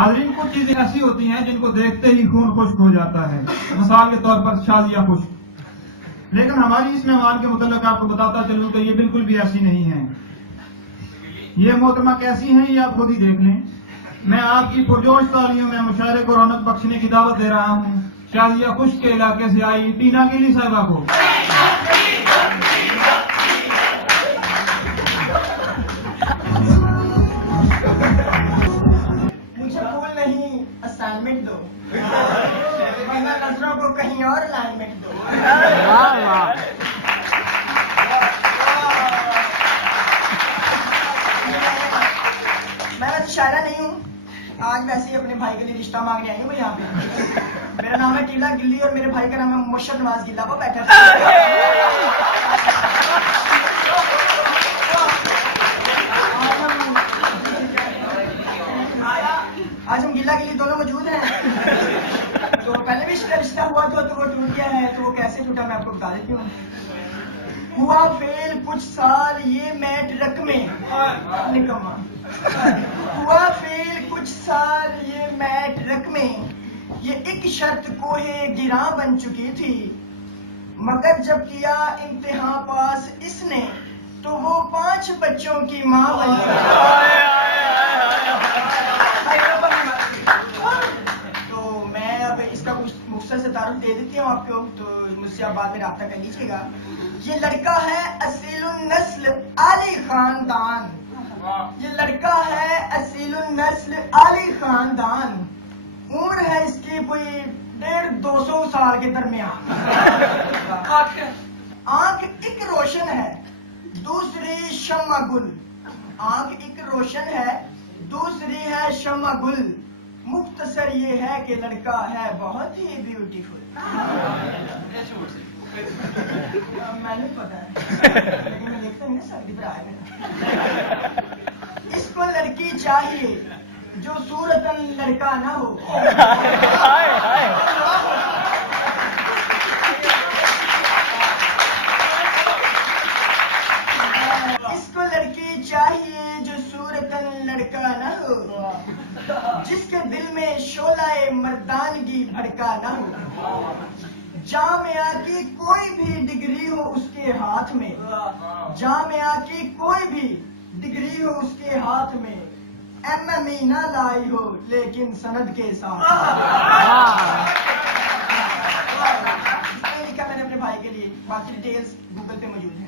हाज़रीन, कुछ चीजें ऐसी होती हैं जिनको देखते ही खून खुश्क हो जाता है। मिसाल के तौर पर शादियां खुश्क। लेकिन हमारी इस मेहमान के मुतल्लिक आपको बताता चलूं कि ये बिल्कुल भी ऐसी नहीं है। ये मोहतरमा कैसी हैं ये आप खुद ही देख लें। मैं आपकी पुरजोश तालियों में मुशायरे को रौनक बख्शने की दावत दे रहा हूँ शादिया खुश्क के इलाके से आई टीना गिली साहिबा को। मुझे फूल नहीं असाइनमेंट दो, वरना नजरों को कहीं और अलाइनमेंट दो। मैं वैसे शायरा नहीं हूँ, आज वैसे ही अपने भाई के लिए रिश्ता मांगने आई हूँ यहाँ पे। मेरा नाम है टीला गिल्ली और मेरे भाई का नाम है मुर्शद नवाज गिल्ला। वो बैठा आज हम गिल्ला गिल्ली दोनों मौजूद हैं। तो पहले भी रिश्ता हुआ था तो वो टूट गया है, तो वो कैसे टूटा मैं आपको बता देती हूँ। हुआ फेल कुछ साल ये मैट रक में निकम्मा, हुआ फेल कुछ साल ये मैट रक में, ये एक शर्त कोहे गिरा बन चुकी थी, मगर जब किया इम्तिहान पास इसने तो वो 5 बच्चों की माँ बन गई। तो मैं अब इसका कुछ मुख्तसर से तारुफ दे देती हूँ आपको, तो मुझसे आप बाद में राब्ता कर लीजिएगा। ये लड़का है असीलुन नस्ल आली खानदान, ये लड़का है असीलुन नस्ल आली खानदान, उम्र है इसकी कोई 150-200 साल के दरमियान। आंख एक रोशन है दूसरी शम्मा गुल, आंख एक रोशन है दूसरी है शम्मा गुल, मुख्तसर ये है कि लड़का है बहुत ही ब्यूटीफुल। मैंने पता है लेकिन मैं देखता हूँ ना सर्दी पर आएगा। इसको लड़की चाहिए जो सूरतन लड़का ना हो, इसको लड़की चाहिए जो सूरतन लड़का ना हो, जिसके दिल में शोलाए मर्दानगी भड़का ना हो, जामिया की कोई भी डिग्री हो उसके हाथ में, जामिया की कोई भी डिग्री हो उसके हाथ में, MME ना लाई हो लेकिन सनद के साथ। लिखा मैंने अपने भाई के लिए, बाकी डिटेल्स गूगल पे मौजूद है।